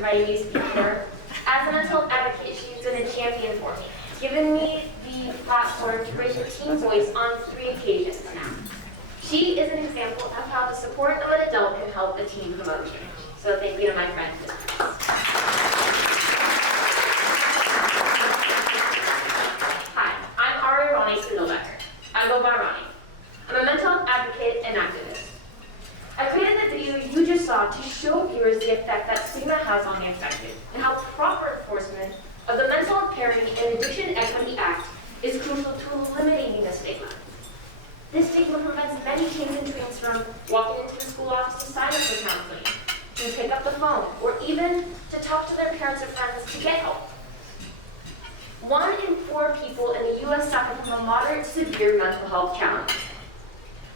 inviting me to speak here. As a mental health advocate, she's been a champion for me, giving me the platform to raise the teen voice on 3 occasions now. She is an example of how the support of an adult can help a teen promote change. So thank you to my friend. Hi, I'm Aria Rani Sindledecker. I go by Rani. I'm a mental health advocate and activist. I created the video you just saw to show viewers the effect that stigma has on the affected and how proper enforcement of the Mental Health Parity and Addiction Equity Act is crucial to eliminating the stigma. This stigma prevents many teens and tweens from walking into the school office to sign up for counseling, to pick up the phone, or even to talk to their parents or friends to get help. 1 in 4 people in the U.S. suffer from a moderate to severe mental health challenge.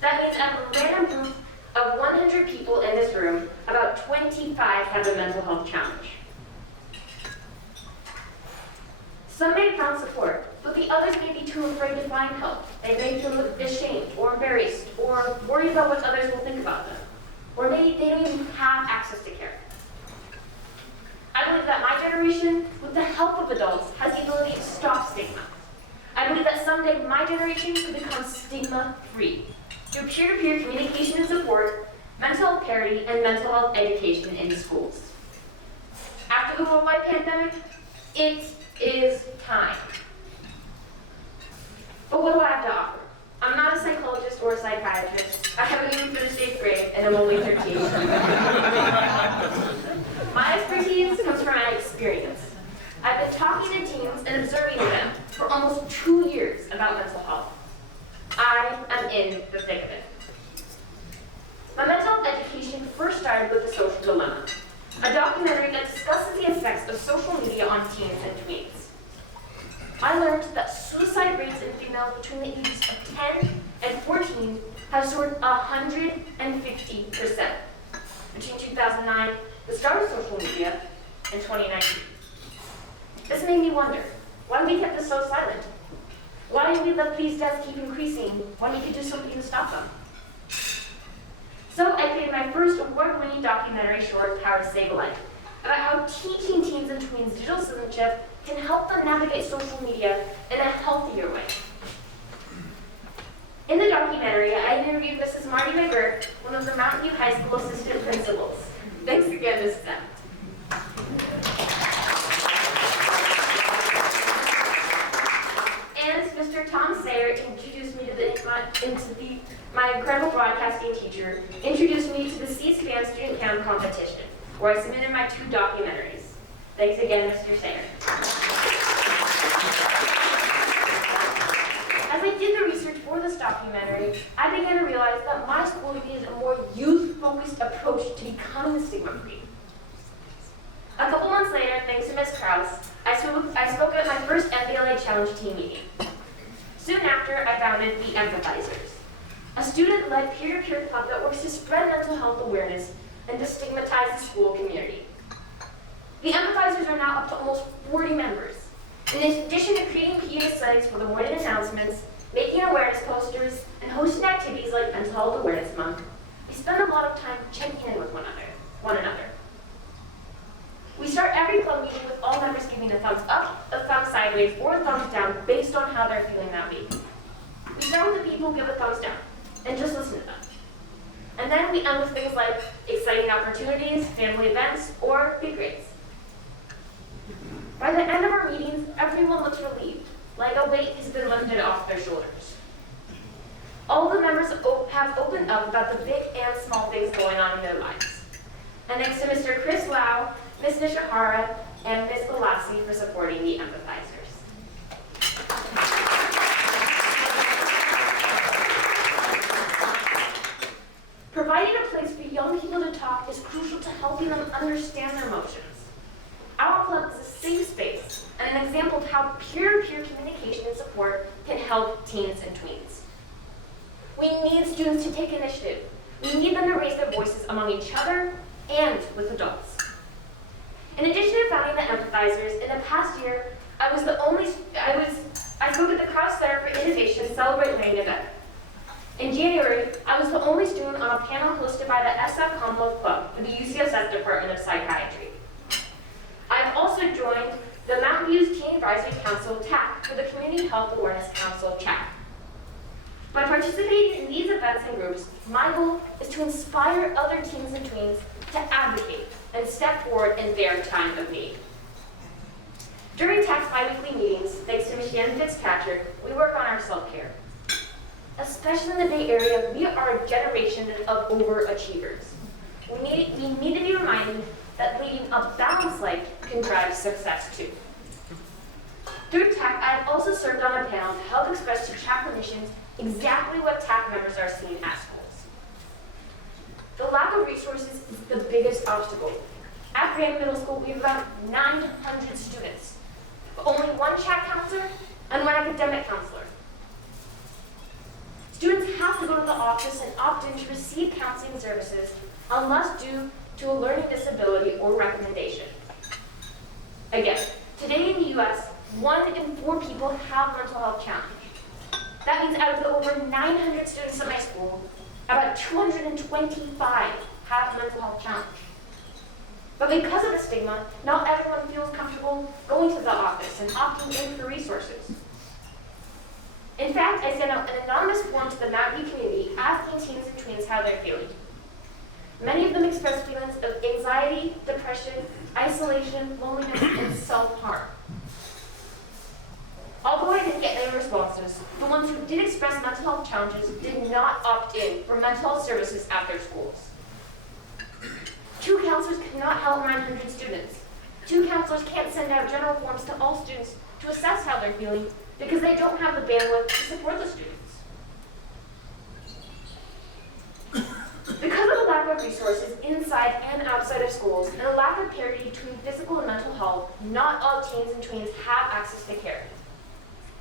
That means out of a random group of 100 people in this room, about 25 have a mental health challenge. Some may have found support, but the others may be too afraid to find help. They may feel ashamed or embarrassed or worried about what others will think about them. Or maybe they don't even have access to care. I believe that my generation, with the help of adults, has the ability to stop stigma. I believe that someday my generation could become stigma-free through peer-to-peer communication and support, mental health parity, and mental health education in schools. After the worldwide pandemic, it is time. But what do I have to offer? I'm not a psychologist or a psychiatrist. I haven't even finished 8th grade, and I'm only 13. My expertise comes from my experience. I've been talking to teens and observing them for almost 2 years about mental health. I am in the thick of it. My mental health education first started with The Social Dilemma, a documentary that discusses the effects of social media on teens and tweens. I learned that suicide rates in females between the ages of 10 and 14 have soared 150% between 2009, the start of social media, and 2019. This made me wonder, why we kept this so silent? Why did we let these deaths keep increasing when we could do something to stop them? So I created my first award-winning documentary short, Power to Save a Life, about how teaching teens and tweens digital citizenship can help them navigate social media in a healthier way. In the documentary, I interviewed Mrs. Marty McGurk, one of the Mountain View High School assistant principals. Thanks again, Mrs. M. And Mr. Tom Sayer introduced me to my incredible broadcasting teacher, introduced me to the C-SPAN Student Cam competition, where I submitted my 2 documentaries. Thanks again, Mr. Sayer. As I did the research for this documentary, I began to realize that my school needed a more youth-focused approach to becoming stigma-free. A couple months later, thanks to Ms. Krause, I spoke at my first MBLA Challenge team meeting. Soon after, I founded the Empathizers, a student-led peer-to-peer club that works to spread mental health awareness and destigmatize the school community. The Empathizers are now up to almost 40 members. In addition to creating PA sites for the morning announcements, making awareness posters, and hosting activities like Mental Health Awareness Month, we spend a lot of time checking in with one another. We start every club meeting with all members giving a thumbs up, a thumb sideways, or a thumbs down based on how they're feeling that week. We start with the people who give a thumbs down, and just listen to them. And then we end with things like exciting opportunities, family events, or big grades. By the end of our meetings, everyone looks relieved, like a weight has been lifted off their shoulders. All the members have opened up about the big and small things going on in their lives. And thanks to Mr. Chris Lau, Ms. Nishihara, and Ms. Galassi for supporting the Empathizers. Providing a place for young people to talk is crucial to helping them understand their emotions. Our club is a safe space and an example of how peer-to-peer communication and support can help teens and tweens. We need students to take initiative. We need them to raise their voices among each other and with adults. In addition to founding the Empathizers, in the past year, I spoke at the Krause Center for Innovation Celebrate Learning event. In January, I was the only student on a panel hosted by the SF Commonwealth Club for the UCSF Department of Psychiatry. also joined the Mountain View's Teen Advisory Council TAC for the Community Health Awareness Council CHAC. By participating in these events and groups, my goal is to inspire other teens and tweens to advocate and step forward in their time of need. During TAC's bi-weekly meetings, thanks to Ms. Yen Fitzpatrick, we work on our self-care. Especially in the Bay Area, we are a generation of overachievers. We need to be reminded that leading a balanced life can drive success too. Through TAC, I have also served on a panel to help express to CHAC clinicians exactly what TAC members are seeing at schools. The lack of resources is the biggest obstacle. At Graham Middle School, we have about 900 students, but only one CHAC counselor and one academic counselor. Students have to go to the office and opt in to receive counseling services unless due to a learning disability or recommendation. Again, today in the U.S., 1 in 4 people have mental health challenge. That means out of the over 900 students at my school, about 225 have mental health challenge. But because of the stigma, not everyone feels comfortable going to the office and opting in for resources. In fact, I sent out an anonymous form to the Mountain View community asking teens and tweens how they're feeling. Many of them expressed feelings of anxiety, depression, isolation, loneliness, and self-harm. Although I didn't get any responses, the ones who did express mental health challenges did not opt in for mental health services at their schools. 2 counselors cannot help 900 students. 2 counselors can't send out general forms to all students to assess how they're feeling because they don't have the bandwidth to support the students. Because of the lack of resources inside and outside of schools and a lack of parity between physical and mental health, not all teens and tweens have access to care.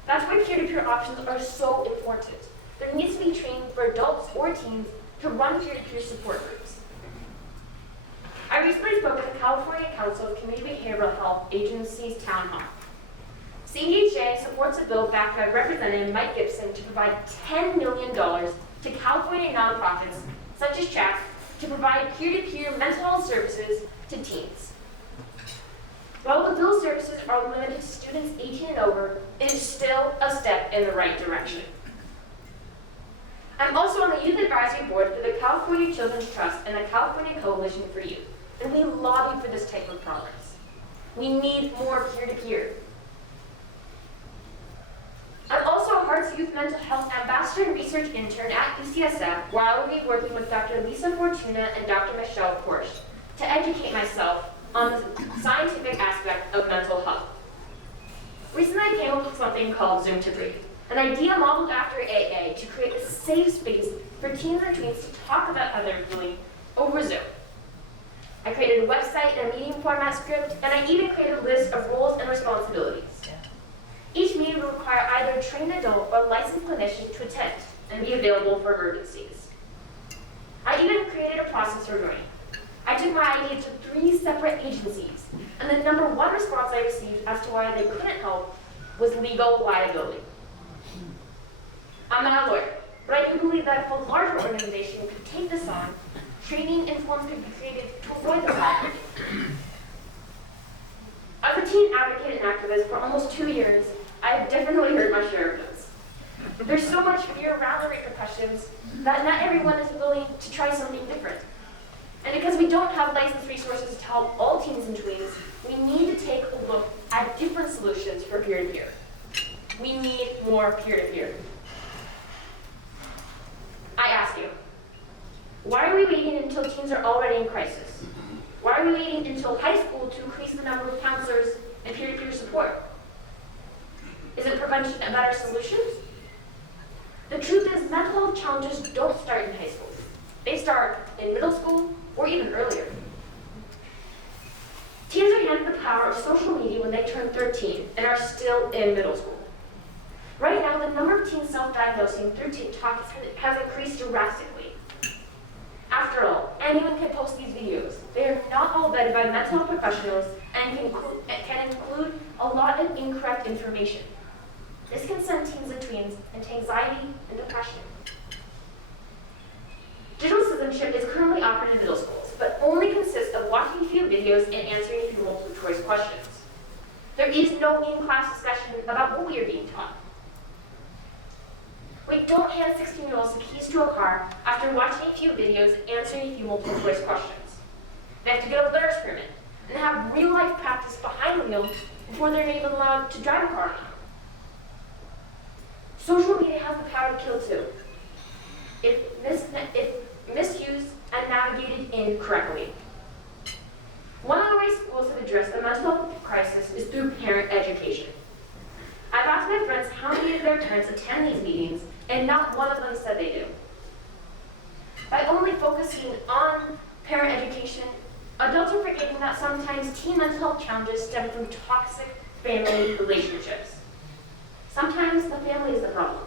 That's why peer-to-peer options are so important. There needs to be training for adults or teens to run peer-to-peer support groups. I recently spoke at the California Council of Community Behavioral Health Agency's town hall. CDHA supports a bill backed by Representative Mike Gibson to provide $10 million to California nonprofits, such as CHAC, to provide peer-to-peer mental health services to teens. While the bill's services are limited to students 18 and over, it is still a step in the right direction. I'm also on the Youth Advisory Board for the California Children's Trust and the California Coalition for Youth, and we lobby for this type of progress. We need more peer-to-peer. I'm also a Hearts Youth Mental Health Ambassador and Research Intern at UCSF, where I will be working with Dr. Lisa Fortuna and Dr. Michelle Porsche to educate myself on the scientific aspect of mental health. Recently, I came up with something called Zoom to Breathe, an idea modeled after AA to create a safe space for teens and tweens to talk about how they're feeling over Zoom. I created a website and a meeting format script, and I even created a list of roles and responsibilities. Each meeting will require either a trained adult or a licensed clinician to attend and be available for emergencies. I even created a process for joining. I took my idea to 3 separate agencies, and the number 1 response I received as to why they couldn't help was legal liability. I'm not a lawyer, but I do believe that if a larger organization could take this on, training and forms could be created to avoid this liability. As a teen advocate and activist for almost 2 years, I have definitely heard my share of this. There's so much fear around the repercussions that not everyone is willing to try something different. And because we don't have licensed resources to help all teens and tweens, we need to take a look at different solutions for peer-to-peer. We need more peer-to-peer. I ask you, why are we waiting until teens are already in crisis? Why are we waiting until high school to increase the number of counselors and peer-to-peer support? Is it prevention a better solution? The truth is, mental health challenges don't start in high school. They start in middle school or even earlier. Teens are handed the power of social media when they turn 13 and are still in middle school. Right now, the number of teens self-diagnosing through TikTok has increased drastically. After all, anyone can post these videos. They are not all vetted by mental health professionals and can include a lot of incorrect information. This can send teens and tweens into anxiety and depression. Digital citizenship is currently offered in middle schools, but only consists of watching a few videos and answering a few multiple choice questions. There is no in-class discussion about what we are being taught. We don't hand 16-year-olds the keys to a car after watching a few videos answering a few multiple choice questions. They have to get a learner's permit and have real-life practice behind the wheel before they're even allowed to drive a car now. Social media has the power to kill too, if misused and navigated incorrectly. One of the ways schools have addressed the mental health crisis is through parent education. I've asked my friends how many of their parents attend these meetings, and not one of them said they do. By only focusing on parent education, adults are forgetting that sometimes teen mental health challenges stem from toxic family relationships. Sometimes the family is the problem.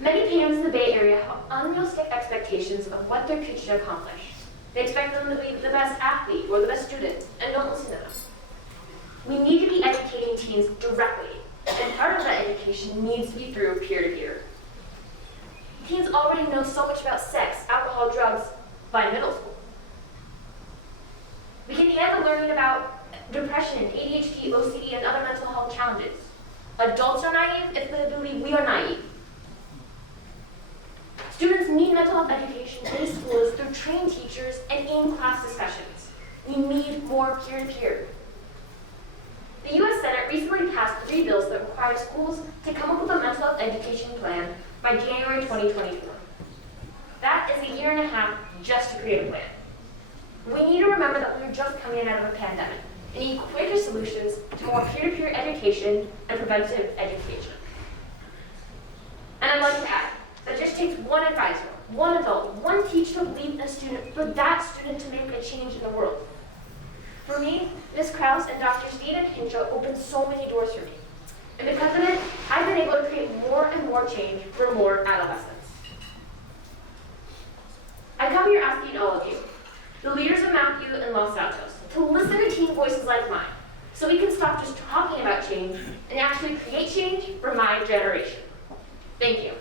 Many parents in the Bay Area have unrealistic expectations of what their kids should accomplish. They expect them to be the best athlete or the best student, and don't listen to them. We need to be educating teens directly, and part of that education needs to be through peer-to-peer. Teens already know so much about sex, alcohol, drugs by middle school. We can handle learning about depression, ADHD, OCD, and other mental health challenges. Adults are naive if they believe we are naive. Students need mental health education in schools through trained teachers and in-class discussions. We need more peer-to-peer. The U.S. Senate recently passed 3 bills that require schools to come up with a mental health education plan by January 2024. That is a year and a half just to create a plan. We need to remember that we're just coming out of a pandemic and need quicker solutions to more peer-to-peer education and preventive education. And I'd like to add that it just takes one advisor, one adult, one teacher to believe in a student for that student to make a change in the world. For me, Ms. Krause and Dr. Stephen Hinshaw opened so many doors for me. And because of it, I've been able to create more and more change for more adolescents. I come here asking all of you, the leaders of Mount View and Los Altos, to listen to teen voices like mine, so we can stop just talking about change and actually create change for my generation. Thank you.